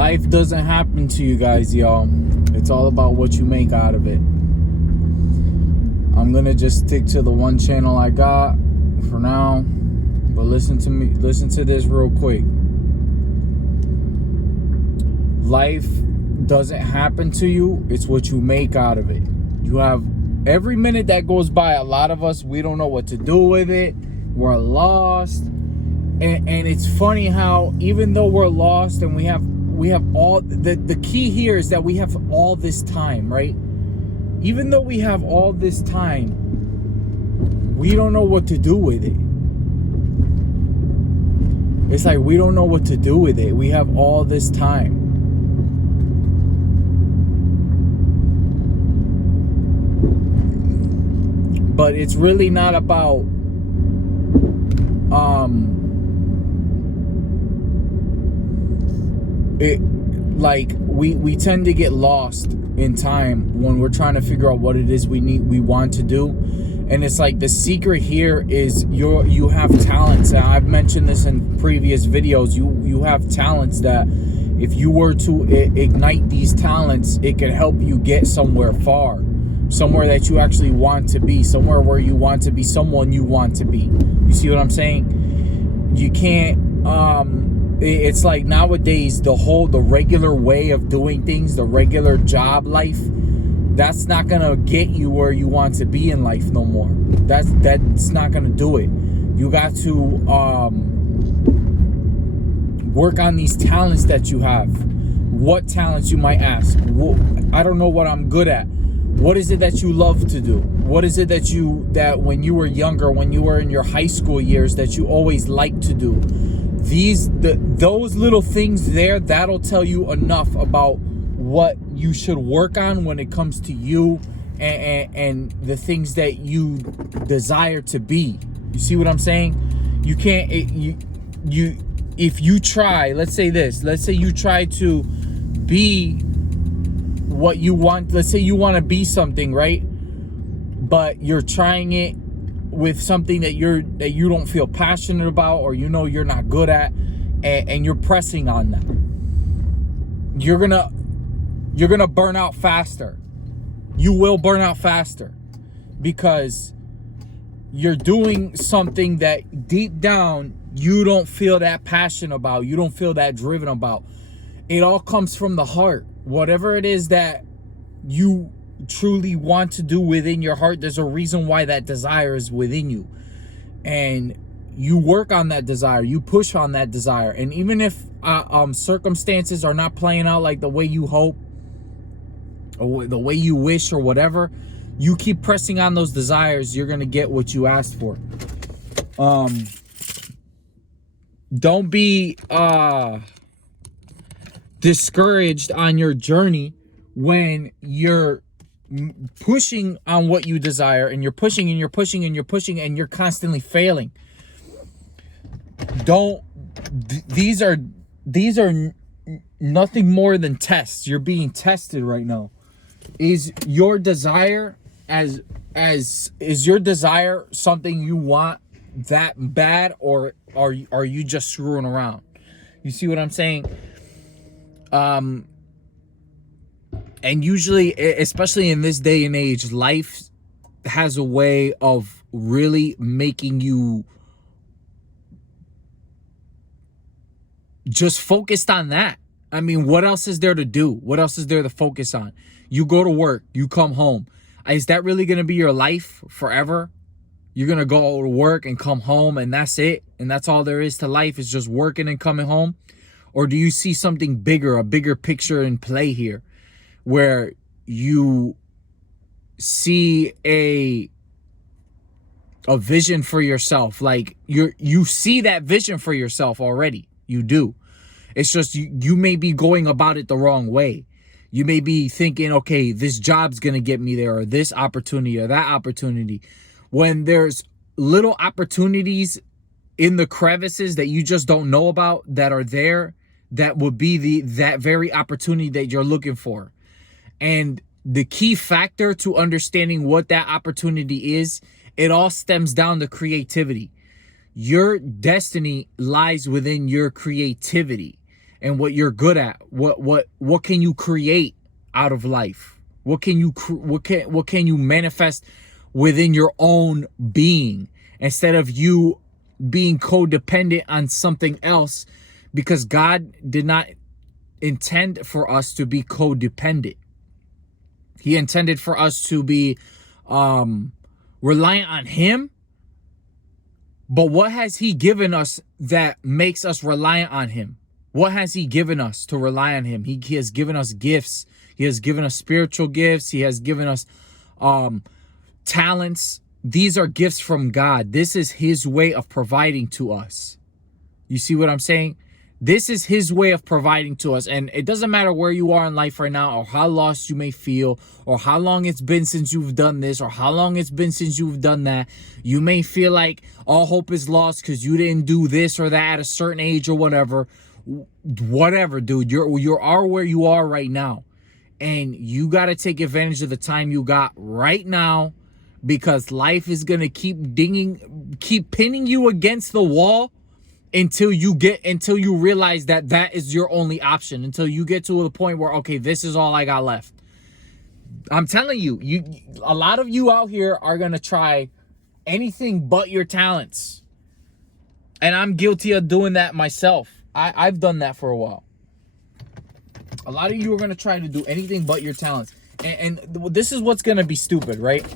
Life doesn't happen to you guys, y'all. It's all about what you make out of it. I'm gonna just stick to the one channel I got for now. But listen to this real quick. Life doesn't happen to you, it's what you make out of it. You have every minute that goes by, a lot of us, we don't know what to do with it. We're lost. And it's funny how even though we're lost and we have all the key here is that we have all this time, right? Even though we have all this time, we don't know what to do with it. It's like we don't know what to do with it. We have all this time. But it's really not about we tend to get lost in time when we're trying to figure out what it is we want to do. And it's like the secret here is you have talents. I've mentioned this in previous videos. You have talents that if you were to ignite these talents, it could help you get somewhere far, somewhere that you actually want to be, somewhere where you want to be, someone you want to be. You see what I'm saying? You can't it's like nowadays the regular way of doing things, the regular job life, that's not gonna get you where you want to be in life no more. That's not gonna do it. You got to work on these talents that you have. What talents, you might ask? I don't know what I'm good at. What is it that you love to do? What is it that when you were younger, when you were in your high school years, that you always liked to do? Those little things there, that'll tell you enough about what you should work on when it comes to you and the things that you desire to be. You see what I'm saying? You can't if you try, let's say you try to be what you want. Let's say you want to be something, right? But you're trying it with something that you don't feel passionate about, or you're not good at, and you're pressing on that. You're gonna burn out faster. You will burn out faster because you're doing something that deep down you don't feel that passionate about, you don't feel that driven about. It all comes from the heart. Whatever it is that you truly want to do within your heart, there's a reason why that desire is within you. And you work on that desire, you push on that desire. And even if circumstances are not playing out like the way you hope or the way you wish or whatever, you keep pressing on those desires, you're going to get what you asked for. Don't be discouraged on your journey when you're pushing on what you desire, and you're pushing and you're pushing and you're pushing and you're constantly failing. These are nothing more than tests. You're being tested right now. Is your desire is your desire something you want that bad, or are you just screwing around? You see what I'm saying? And usually, especially in this day and age, life has a way of really making you just focused on that. I mean, what else is there to do? What else is there to focus on? You go to work, you come home. Is that really going to be your life forever? You're going to go to work and come home and that's it? And that's all there is to life, is just working and coming home? Or do you see something bigger, a bigger picture in play here, where you see a vision for yourself? Like you see that vision for yourself already. You do. It's just you may be going about it the wrong way. You may be thinking, okay, this job's going to get me there, or this opportunity or that opportunity, when there's little opportunities in the crevices that you just don't know about that are there, that would be that very opportunity that you're looking for. And the key factor to understanding what that opportunity is, it all stems down to creativity. Your destiny lies within your creativity. and what you're good at. What can you create out of life? What can you manifest within your own being, instead of you being codependent on something else, because God did not intend for us to be codependent. He intended for us to be reliant on him. But what has he given us that makes us reliant on him? What has he given us to rely on him? He has given us gifts. He has given us spiritual gifts. He has given us talents. These are gifts from God. This is his way of providing to us. You see what I'm saying? This is his way of providing to us. And it doesn't matter where you are in life right now, or how lost you may feel, or how long it's been since you've done this, or how long it's been since you've done that. You may feel like all hope is lost because you didn't do this or that at a certain age or whatever. Whatever, dude. You are where you are right now. And you got to take advantage of the time you got right now, because life is going to keep pinning you against the wall until you realize that is your only option, until you get to the point where, okay, this is all I got left. I'm telling you, a lot of you out here are going to try anything but your talents. And I'm guilty of doing that myself. I've done that for a while. A lot of you are going to try to do anything but your talents. And this is what's going to be stupid, right?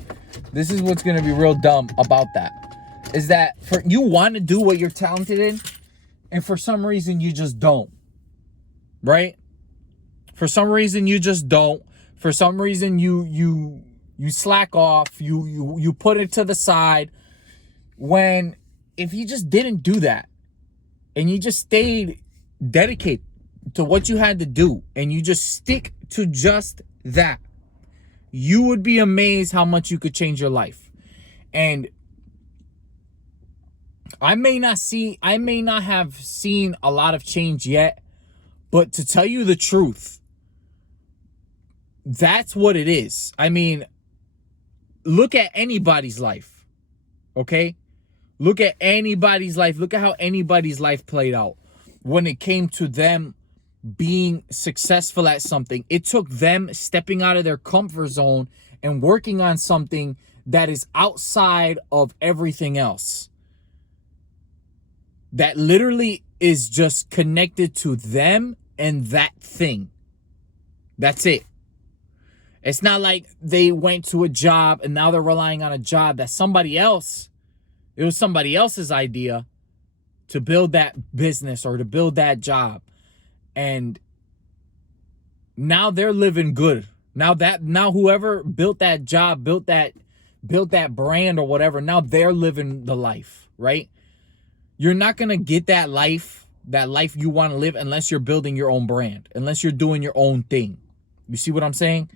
This is what's going to be real dumb about that. Is that you want to do what you're talented in, and for some reason you just don't, right? For some reason you just don't. For some reason you slack off. You put it to the side. When if you just didn't do that, and you just stayed dedicated to what you had to do, and you just stick to just that, you would be amazed how much you could change your life. And I may not have seen a lot of change yet, but to tell you the truth, that's what it is. I mean, look at anybody's life, okay? Look at anybody's life. Look at how anybody's life played out. When it came to them being successful at something, it took them stepping out of their comfort zone and working on something that is outside of everything else. That literally is just connected to them and that thing. That's it. It's not like they went to a job and now they're relying on a job that it was somebody else's idea to build that business or to build that job. And now they're living good. Now whoever built that job, built that brand or whatever, now they're living the life, right? You're not going to get that life you want to live unless you're building your own brand, unless you're doing your own thing. You see what I'm saying?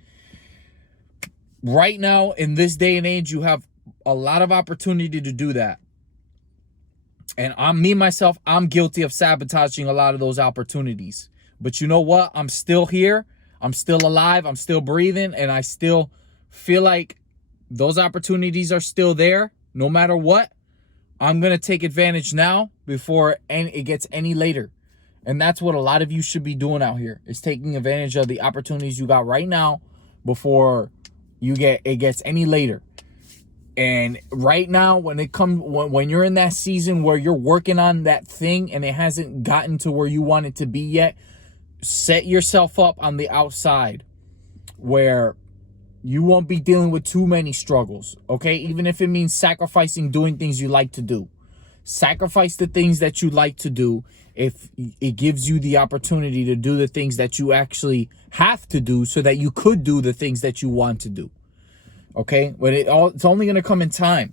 Right now, in this day and age, you have a lot of opportunity to do that. And I'm guilty of sabotaging a lot of those opportunities. But you know what? I'm still here. I'm still alive. I'm still breathing. And I still feel like those opportunities are still there. No matter what, I'm going to take advantage now before it gets any later. And that's what a lot of you should be doing out here, is taking advantage of the opportunities you got right now before it gets any later. And right now, when you're in that season where you're working on that thing and it hasn't gotten to where you want it to be yet, set yourself up on the outside where you won't be dealing with too many struggles, okay? Even if it means sacrificing doing things you like to do. Sacrifice the things that you like to do if it gives you the opportunity to do the things that you actually have to do so that you could do the things that you want to do, okay? But it's only going to come in time.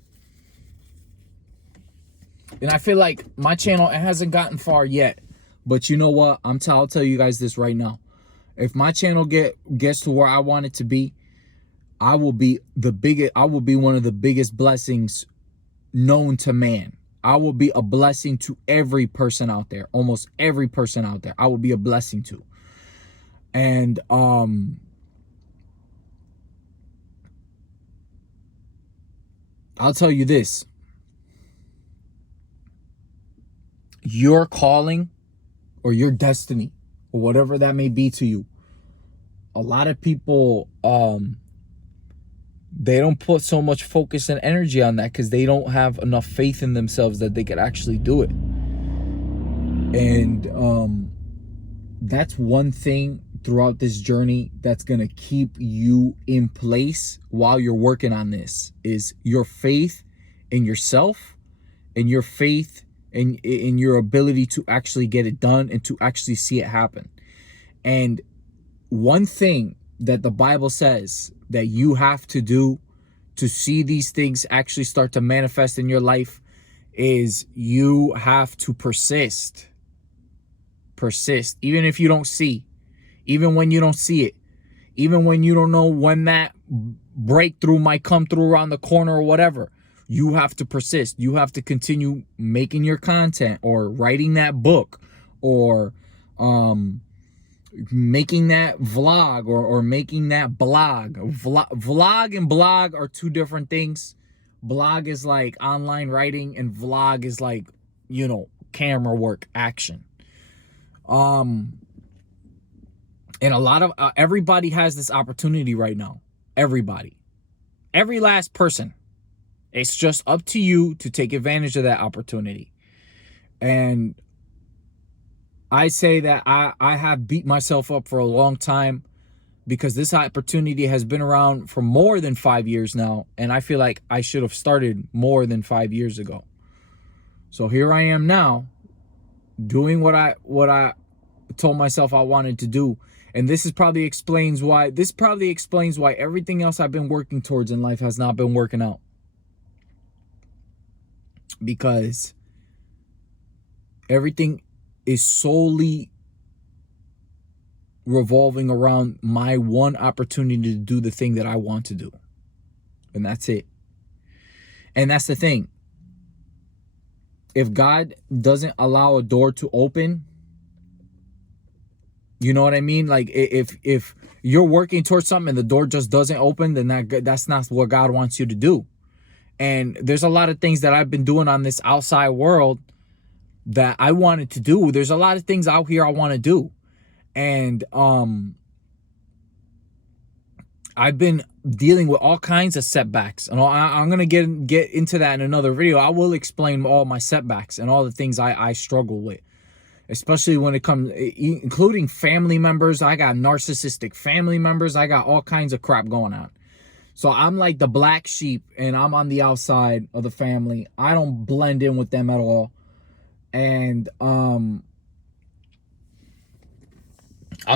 And I feel like my channel, it hasn't gotten far yet. But you know what? I'll tell you guys this right now. If my channel gets to where I want it to be, I will be one of the biggest blessings known to man. I will be a blessing to every person out there. Almost every person out there, I will be a blessing to. And I'll tell you this. Your calling or your destiny or whatever that may be to you. A lot of people, they don't put so much focus and energy on that because they don't have enough faith in themselves that they could actually do it. And that's one thing throughout this journey that's going to keep you in place while you're working on this, is your faith in yourself and your faith in your ability to actually get it done and to actually see it happen. And one thing that the Bible says that you have to do to see these things actually start to manifest in your life is you have to persist. Persist. Even if you don't see, even when you don't see it, even when you don't know when that breakthrough might come through around the corner or whatever, you have to persist. You have to continue making your content, or writing that book, or making that vlog, or making that blog. Vlog and blog are two different things. Blog is like online writing, and vlog is like, you know, camera work, action. And a lot of everybody has this opportunity right now. Everybody, every last person. It's just up to you to take advantage of that opportunity. And I say that I have beat myself up for a long time, because this opportunity has been around for more than 5 years now. And I feel like I should have started more than 5 years ago. So here I am now, doing what I told myself I wanted to do. And this probably explains why everything else I've been working towards in life has not been working out. Because everything is solely revolving around my one opportunity to do the thing that I want to do. And that's it. And that's the thing. If God doesn't allow a door to open, you know what I mean? Like, if you're working towards something and the door just doesn't open, then that's not what God wants you to do. And there's a lot of things that I've been doing on this outside world that I wanted to do. There's a lot of things out here I want to do. And I've been dealing with all kinds of setbacks. And I'm going to get into that in another video. I will explain all my setbacks and all the things I struggle with. Especially when it comes, including family members. I got narcissistic family members. I got all kinds of crap going on. So I'm like the black sheep, and I'm on the outside of the family. I don't blend in with them at all. And I'm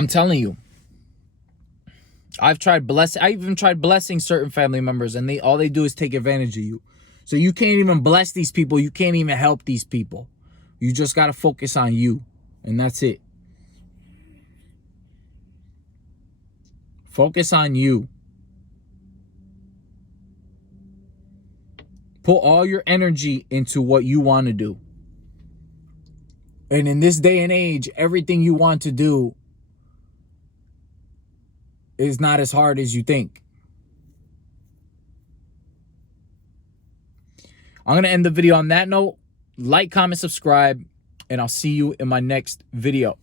telling you, I even tried blessing certain family members, and all they do is take advantage of you. So you can't even bless these people. You can't even help these people. You just got to focus on you, and that's it. Focus on you. Put all your energy into what you want to do. And in this day and age, everything you want to do is not as hard as you think. I'm going to end the video on that note. Like, comment, subscribe, and I'll see you in my next video.